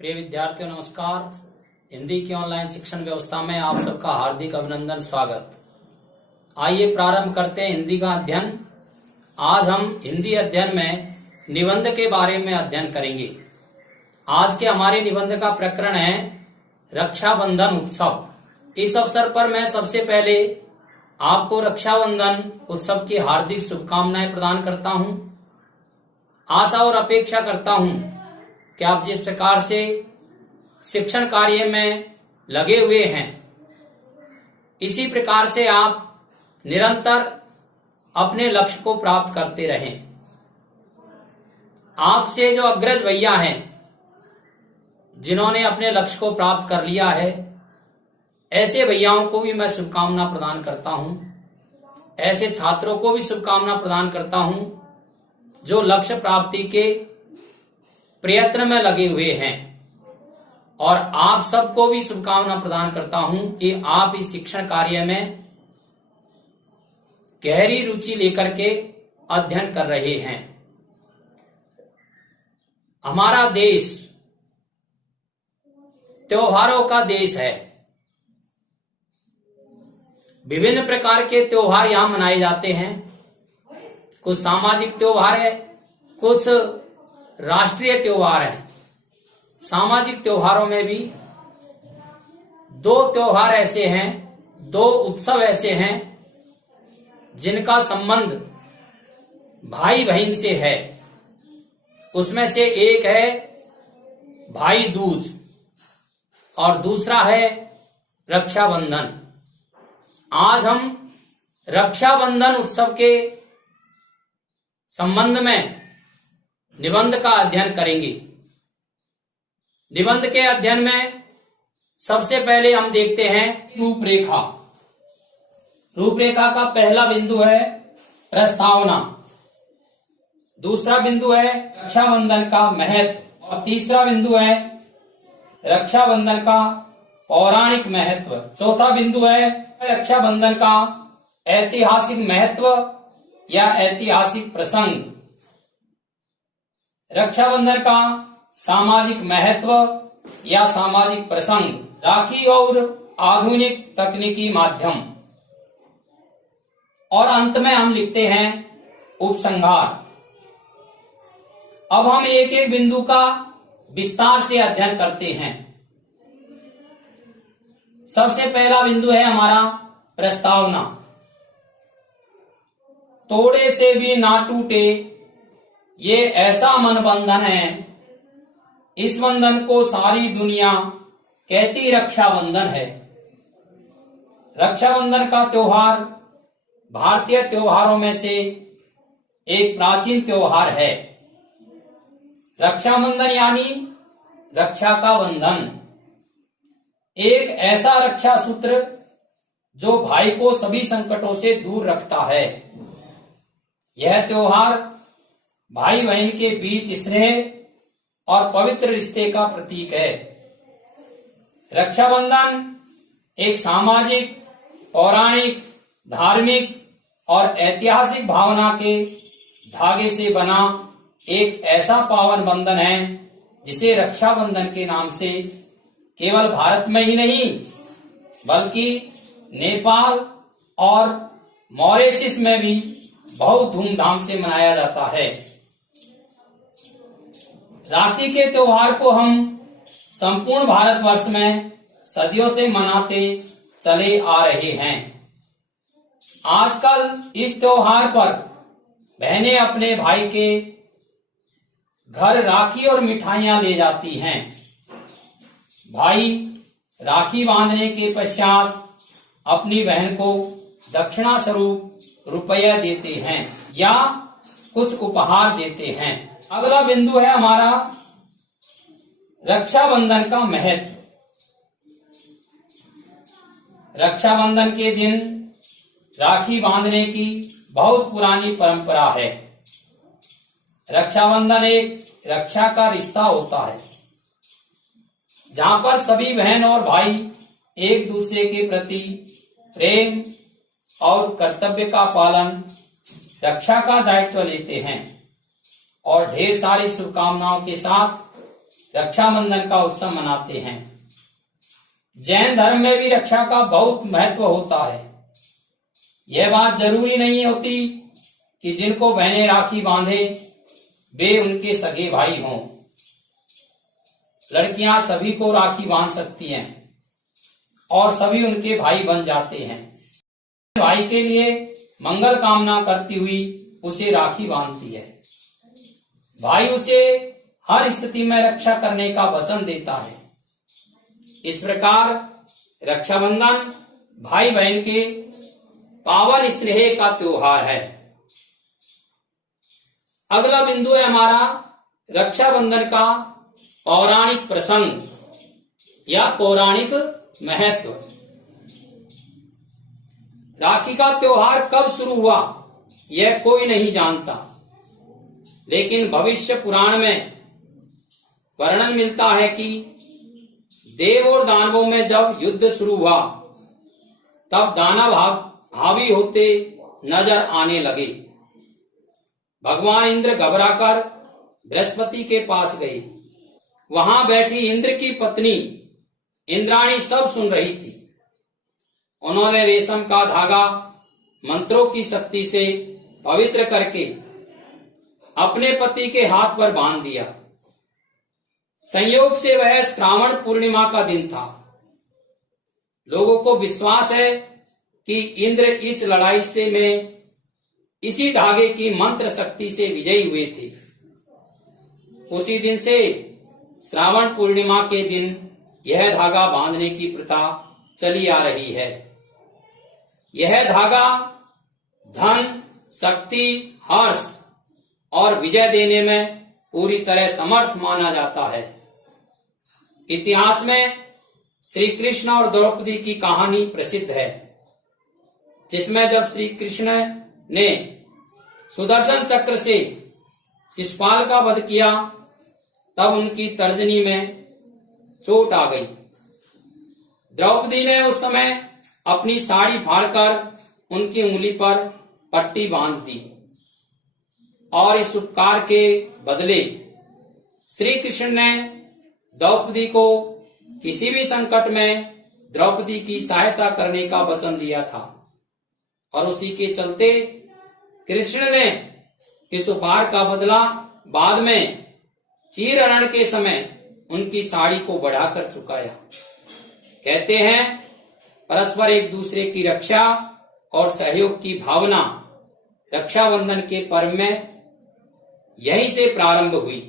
प्रिय विद्यार्थियों नमस्कार। हिंदी की ऑनलाइन शिक्षण व्यवस्था में आप सबका हार्दिक अभिनंदन स्वागत। आइए प्रारंभ करते हैं हिंदी का अध्ययन। आज हम हिंदी अध्ययन में निबंध के बारे में अध्ययन करेंगे। आज के हमारे निबंध का प्रकरण है रक्षाबंधन उत्सव। इस अवसर पर मैं सबसे पहले आपको रक्षाबंधन उत्सव की हार्दिक शुभकामनाएं प्रदान करता हूं। आशा और अपेक्षा करता हूं कि आप जिस प्रकार से शिक्षण कार्य में लगे हुए हैं, इसी प्रकार से आप निरंतर अपने लक्ष्य को प्राप्त करते रहें। आपसे जो अग्रज भैया हैं, जिन्होंने अपने लक्ष्य को प्राप्त कर लिया है, ऐसे भैयाओं को भी मैं शुभकामना प्रदान करता हूं। ऐसे छात्रों को भी शुभकामना प्रदान करता हूं जो लक्ष्य प्राप्ति के प्रयत्न में लगे हुए हैं। और आप सबको भी शुभकामना प्रदान करता हूं कि आप इस शिक्षण कार्य में गहरी रुचि लेकर के अध्ययन कर रहे हैं। हमारा देश त्योहारों का देश है। विभिन्न प्रकार के त्योहार यहां मनाए जाते हैं। कुछ सामाजिक त्योहार है, कुछ राष्ट्रीय त्योहार हैं। सामाजिक त्योहारों में भी दो त्योहार ऐसे हैं, दो उत्सव ऐसे हैं जिनका संबंध भाई बहन से है। उसमें से एक है भाई दूज और दूसरा है रक्षाबंधन। आज हम रक्षाबंधन उत्सव के संबंध में निबंध का अध्ययन करेंगे। निबंध के अध्ययन में सबसे पहले हम देखते हैं रूपरेखा। रूपरेखा का पहला बिंदु है प्रस्तावना, दूसरा बिंदु है रक्षाबंधन का महत्व और तीसरा बिंदु है रक्षाबंधन का पौराणिक महत्व। चौथा बिंदु है रक्षाबंधन का ऐतिहासिक महत्व या ऐतिहासिक प्रसंग। रक्षाबंधन का सामाजिक महत्व या सामाजिक प्रसंग। राखी और आधुनिक तकनीकी माध्यम। और अंत में हम लिखते हैं उपसंहार। अब हम एक एक बिंदु का विस्तार से अध्ययन करते हैं। सबसे पहला बिंदु है हमारा प्रस्तावना। तोड़े से भी ना टूटे ये ऐसा मन बंधन है, इस बंधन को सारी दुनिया कहती रक्षाबंधन है। रक्षाबंधन का त्योहार भारतीय त्योहारों में से एक प्राचीन त्योहार है। रक्षाबंधन यानी रक्षा का बंधन, एक ऐसा रक्षा सूत्र जो भाई को सभी संकटों से दूर रखता है। यह त्योहार भाई बहन के बीच स्नेह और पवित्र रिश्ते का प्रतीक है। रक्षाबंधन एक सामाजिक, पौराणिक, धार्मिक और ऐतिहासिक भावना के धागे से बना एक ऐसा पावन बंधन है जिसे रक्षाबंधन के नाम से केवल भारत में ही नहीं बल्कि नेपाल और मॉरिशस में भी बहुत धूमधाम से मनाया जाता है। राखी के त्योहार को हम संपूर्ण भारतवर्ष में सदियों से मनाते चले आ रहे हैं। आजकल इस त्योहार पर बहनें अपने भाई के घर राखी और मिठाइयां ले जाती हैं। भाई राखी बांधने के पश्चात अपनी बहन को दक्षिणा स्वरूप रुपया देते हैं या कुछ उपहार देते हैं। अगला बिंदु है हमारा रक्षाबंधन का महत्व। रक्षाबंधन के दिन राखी बांधने की बहुत पुरानी परंपरा है। रक्षाबंधन एक रक्षा का रिश्ता होता है जहां पर सभी बहन और भाई एक दूसरे के प्रति प्रेम और कर्तव्य का पालन, रक्षा का दायित्व लेते हैं और ढेर सारी शुभकामनाओं के साथ रक्षाबंधन का उत्सव मनाते हैं। जैन धर्म में भी रक्षा का बहुत महत्व होता है। यह बात जरूरी नहीं होती कि जिनको बहनें राखी बांधे वे उनके सगे भाई हों। लड़कियां सभी को राखी बांध सकती हैं और सभी उनके भाई बन जाते हैं। भाई के लिए मंगल कामना करती हुई उसे राखी बांधती है। भाई उसे हर स्थिति में रक्षा करने का वचन देता है। इस प्रकार रक्षाबंधन भाई बहन के पावन स्नेह का त्योहार है। अगला बिंदु है हमारा रक्षाबंधन का पौराणिक प्रसंग या पौराणिक महत्व। राखी का त्योहार कब शुरू हुआ यह कोई नहीं जानता, लेकिन भविष्य पुराण में वर्णन मिलता है कि देव और दानवों में जब युद्ध शुरू हुआ तब दानव हावी होते नजर आने लगे। भगवान इंद्र घबराकर बृहस्पति के पास गए। वहां बैठी इंद्र की पत्नी इंद्राणी सब सुन रही थी। उन्होंने रेशम का धागा मंत्रों की शक्ति से पवित्र करके अपने पति के हाथ पर बांध दिया। संयोग से वह श्रावण पूर्णिमा का दिन था। लोगों को विश्वास है कि इंद्र इस लड़ाई से में इसी धागे की मंत्र शक्ति से विजयी हुए थे। उसी दिन से श्रावण पूर्णिमा के दिन यह धागा बांधने की प्रथा चली आ रही है। यह धागा धन, शक्ति, हर्ष और विजय देने में पूरी तरह समर्थ माना जाता है। इतिहास में श्री कृष्ण और द्रौपदी की कहानी प्रसिद्ध है, जिसमें जब श्री कृष्ण ने सुदर्शन चक्र से शिशुपाल का वध किया तब उनकी तर्जनी में चोट आ गई। द्रौपदी ने उस समय अपनी साड़ी फाड़कर उनकी उंगली पर पट्टी बांध दी और इस उपकार के बदले श्री कृष्ण ने द्रौपदी को किसी भी संकट में द्रौपदी की सहायता करने का वचन दिया था और उसी के चलते कृष्ण ने इस उपहार का बदला बाद में चीरहरण के समय उनकी साड़ी को बढ़ाकर चुकाया। कहते हैं परस्पर एक दूसरे की रक्षा और सहयोग की भावना रक्षाबंधन के पर्व में यहीं से प्रारंभ हुई।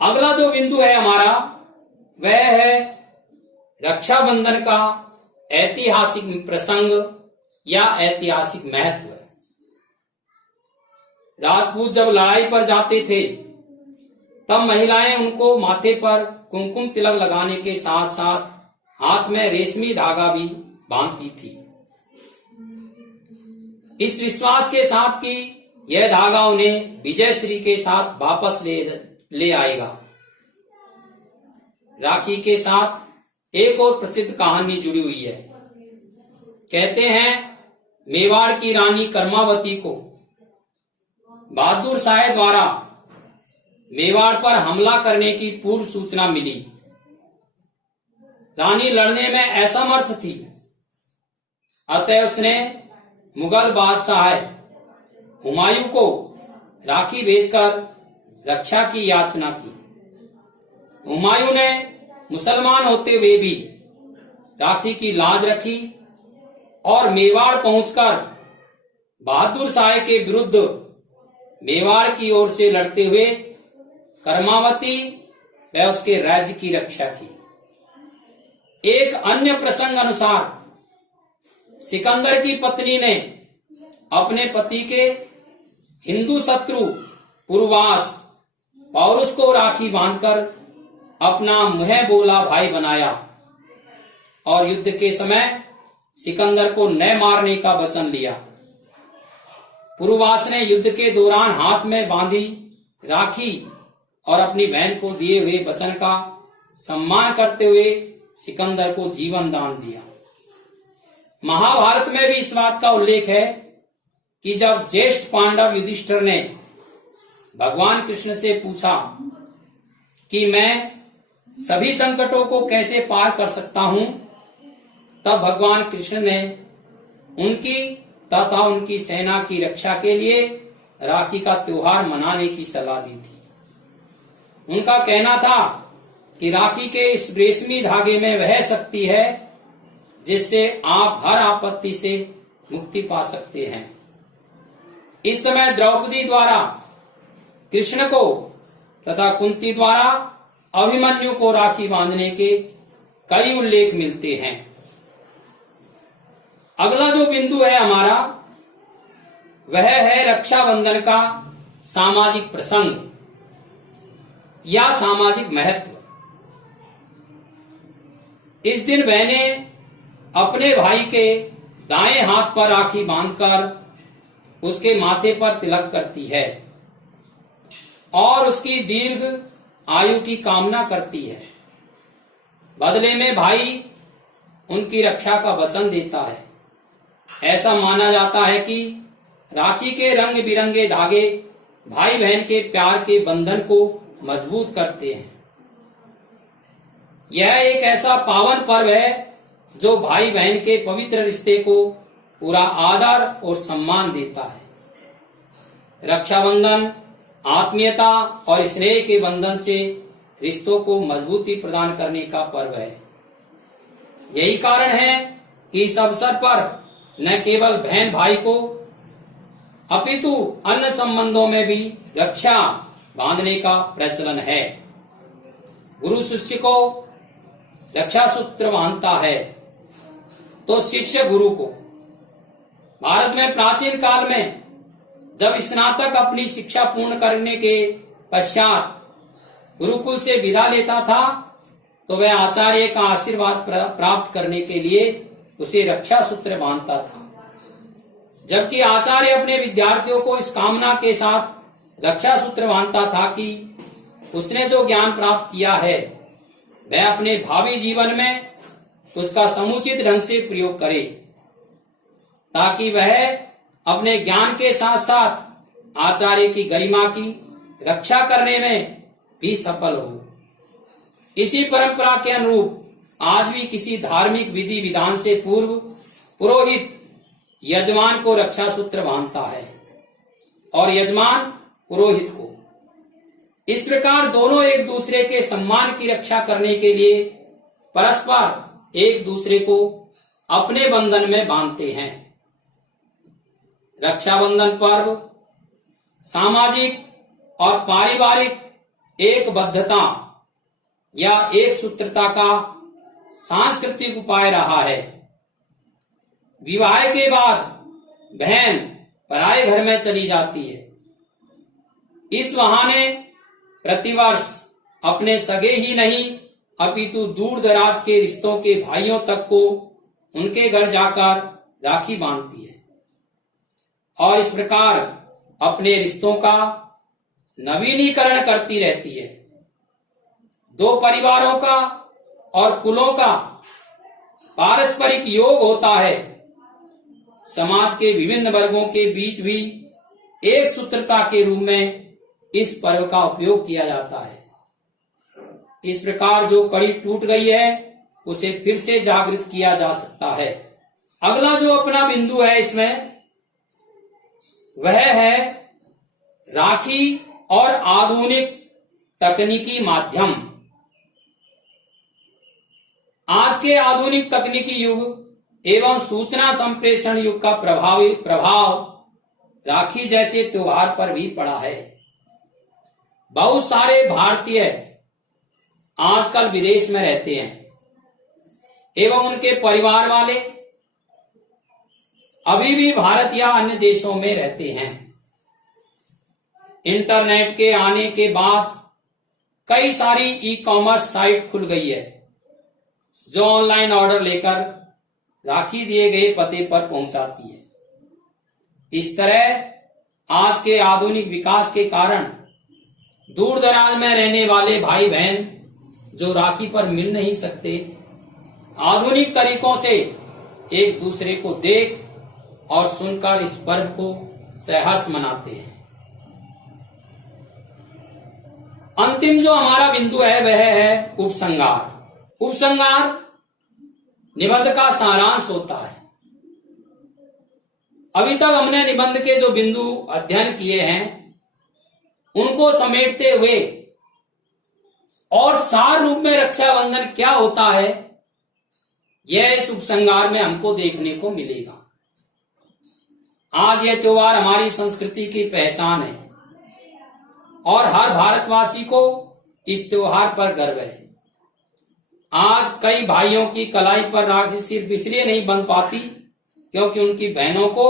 अगला जो बिंदु है हमारा वह है रक्षाबंधन का ऐतिहासिक प्रसंग या ऐतिहासिक महत्व। राजपूत जब लड़ाई पर जाते थे तब महिलाएं उनको माथे पर कुमकुम तिलक लगाने के साथ साथ हाथ में रेशमी धागा भी बांधती थी, इस विश्वास के साथ कि यह धागा उन्हें विजयश्री के साथ वापस ले आएगा। राखी के साथ एक और प्रसिद्ध कहानी जुड़ी हुई है। कहते हैं मेवाड़ की रानी कर्मावती को बहादुर शाह द्वारा मेवाड़ पर हमला करने की पूर्व सूचना मिली। रानी लड़ने में असमर्थ थी, अतः उसने मुगल बादशाह हुमायूं को राखी भेजकर रक्षा की याचना की। हुमायूं ने मुसलमान होते हुए भी राखी की लाज रखी और मेवाड़ पहुंचकर बहादुर शाह के विरुद्ध मेवाड़ की ओर से लड़ते हुए कर्मावती व उसके राज्य की रक्षा की। एक अन्य प्रसंग अनुसार सिकंदर की पत्नी ने अपने पति के हिंदू शत्रु पुरवास पौरुष को राखी बांधकर अपना मुंह बोला भाई बनाया और युद्ध के समय सिकंदर को न मारने का वचन लिया। पुरवास ने युद्ध के दौरान हाथ में बांधी राखी और अपनी बहन को दिए हुए वचन का सम्मान करते हुए सिकंदर को जीवन दान दिया। महाभारत में भी इस बात का उल्लेख है कि जब ज्येष्ठ पांडव युधिष्ठिर ने भगवान कृष्ण से पूछा कि मैं सभी संकटों को कैसे पार कर सकता हूं, तब भगवान कृष्ण ने उनकी तथा उनकी सेना की रक्षा के लिए राखी का त्योहार मनाने की सलाह दी थी। उनका कहना था कि राखी के इस रेशमी धागे में वह शक्ति है जिससे आप हर आपत्ति से मुक्ति पा सकते हैं। इस समय द्रौपदी द्वारा कृष्ण को तथा कुंती द्वारा अभिमन्यु को राखी बांधने के कई उल्लेख मिलते हैं। अगला जो बिंदु है हमारा, वह है रक्षाबंधन का सामाजिक प्रसंग या सामाजिक महत्व। इस दिन बहनें अपने भाई के दाएं हाथ पर राखी बांधकर उसके माथे पर तिलक करती है और उसकी दीर्घ आयु की कामना करती है। बदले में भाई उनकी रक्षा का वचन देता है। ऐसा माना जाता है कि राखी के रंग बिरंगे धागे भाई बहन के प्यार के बंधन को मजबूत करते हैं। यह एक ऐसा पावन पर्व है जो भाई बहन के पवित्र रिश्ते को पूरा आदर और सम्मान देता है। रक्षाबंधन आत्मीयता और स्नेह के बंधन से रिश्तों को मजबूती प्रदान करने का पर्व है। यही कारण है कि इस अवसर पर न केवल बहन भाई को अपितु अन्य संबंधों में भी रक्षा बांधने का प्रचलन है। गुरु शिष्य को रक्षा सूत्र बांधता है तो शिष्य गुरु को। भारत में प्राचीन काल में जब स्नातक अपनी शिक्षा पूर्ण करने के पश्चात गुरुकुल से विदा लेता था तो वह आचार्य का आशीर्वाद प्राप्त करने के लिए उसे रक्षा सूत्र बांधता था। जबकि आचार्य अपने विद्यार्थियों को इस कामना के साथ रक्षा सूत्र बांधता था कि उसने जो ज्ञान प्राप्त किया है वह अपने भावी जीवन में उसका समुचित ढंग से प्रयोग करे, ताकि वह अपने ज्ञान के साथ साथ आचार्य की गरिमा की रक्षा करने में भी सफल हो। इसी परंपरा के अनुरूप आज भी किसी धार्मिक विधि विधान से पूर्व पुरोहित यजमान को रक्षा सूत्र बांधता है और यजमान पुरोहित को। इस प्रकार दोनों एक दूसरे के सम्मान की रक्षा करने के लिए परस्पर एक दूसरे को अपने बंधन में बांधते हैं। रक्षाबंधन पर्व सामाजिक और पारिवारिक एकबद्धता या एक सूत्रता का सांस्कृतिक उपाय रहा है। विवाह के बाद बहन पराए घर में चली जाती है। इस बहाने प्रतिवर्ष अपने सगे ही नहीं अपितु दूर दराज के रिश्तों के भाइयों तक को उनके घर जाकर राखी बांधती है और इस प्रकार अपने रिश्तों का नवीनीकरण करती रहती है। दो परिवारों का और कुलों का पारस्परिक योग होता है। समाज के विभिन्न वर्गों के बीच भी एक सूत्रता के रूप में इस पर्व का उपयोग किया जाता है। इस प्रकार जो कड़ी टूट गई है उसे फिर से जागृत किया जा सकता है। अगला जो अपना बिंदु है इसमें वह है राखी और आधुनिक तकनीकी माध्यम। आज के आधुनिक तकनीकी युग एवं सूचना संप्रेषण युग का प्रभाव राखी जैसे त्योहार पर भी पड़ा है। बहुत सारे भारतीय आजकल विदेश में रहते हैं एवं उनके परिवार वाले अभी भी भारत या अन्य देशों में रहते हैं। इंटरनेट के आने के बाद कई सारी ई-कॉमर्स साइट खुल गई है जो ऑनलाइन ऑर्डर लेकर राखी दिए गए पते पर पहुंचाती है। इस तरह आज के आधुनिक विकास के कारण दूर दराज में रहने वाले भाई बहन जो राखी पर मिल नहीं सकते, आधुनिक तरीकों से एक दूसरे को देख और सुनकर इस पर्व को सहर्ष मनाते हैं। अंतिम जो हमारा बिंदु है वह है उपसंहार। उपसंहार निबंध का सारांश होता है। अभी तक हमने निबंध के जो बिंदु अध्ययन किए हैं उनको समेटते हुए और सार रूप में रक्षाबंधन क्या होता है यह इस उपसंहार में हमको देखने को मिलेगा। आज यह त्योहार हमारी संस्कृति की पहचान है और हर भारतवासी को इस त्योहार पर गर्व है। आज कई भाइयों की कलाई पर राखी सिर्फ इसलिए नहीं बंध पाती क्योंकि उनकी बहनों को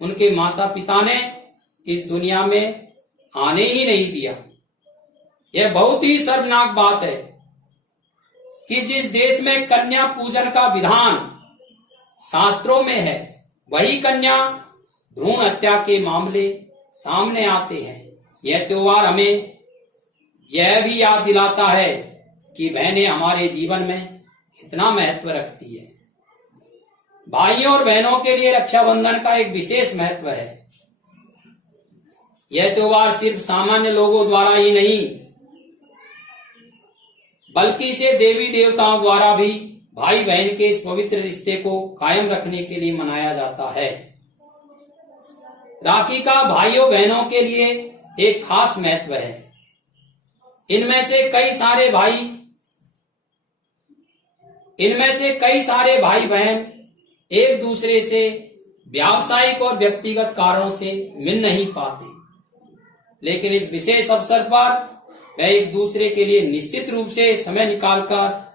उनके माता पिता ने इस दुनिया में आने ही नहीं दिया। यह बहुत ही शर्मनाक बात है कि जिस देश में कन्या पूजन का विधान शास्त्रों में है वही कन्या भ्रूण हत्या के मामले सामने आते हैं। यह त्योहार हमें यह भी याद दिलाता है कि बहनें हमारे जीवन में कितना महत्व रखती है। भाइयों और बहनों के लिए रक्षाबंधन का एक विशेष महत्व है। यह त्योहार सिर्फ सामान्य लोगों द्वारा ही नहीं बल्कि इसे देवी देवताओं द्वारा भी भाई बहन के इस पवित्र रिश्ते को कायम रखने के लिए मनाया जाता है। राखी का भाइयों बहनों के लिए एक खास महत्व है। इनमें से कई सारे भाई बहन एक दूसरे से व्यावसायिक और व्यक्तिगत कारणों से मिल नहीं पाते, लेकिन इस विशेष अवसर पर वह एक दूसरे के लिए निश्चित रूप से समय निकालकर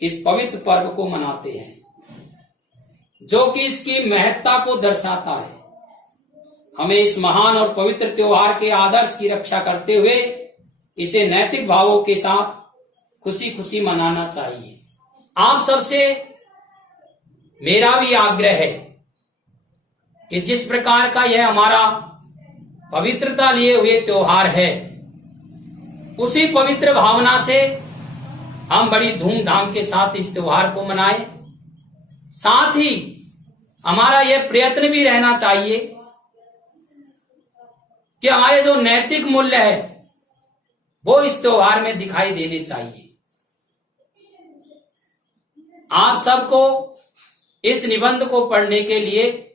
इस पवित्र पर्व को मनाते हैं, जो कि इसकी महत्ता को दर्शाता है। हमें इस महान और पवित्र त्योहार के आदर्श की रक्षा करते हुए इसे नैतिक भावों के साथ खुशी खुशी मनाना चाहिए। आप सबसे मेरा भी आग्रह है कि जिस प्रकार का यह हमारा पवित्रता लिए हुए त्योहार है उसी पवित्र भावना से हम बड़ी धूमधाम के साथ इस त्योहार को मनाएं। साथ ही हमारा यह प्रयत्न भी रहना चाहिए कि हमारे जो नैतिक मूल्य है वो इस त्योहार में दिखाई देने चाहिए। आप सबको इस निबंध को पढ़ने के लिए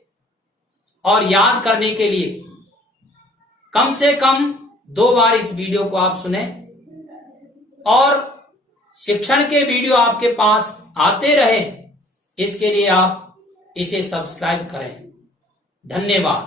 और याद करने के लिए कम से कम 2 बार इस वीडियो को आप सुने और शिक्षण के वीडियो आपके पास आते रहे, इसके लिए आप इसे सब्सक्राइब करें। धन्यवाद।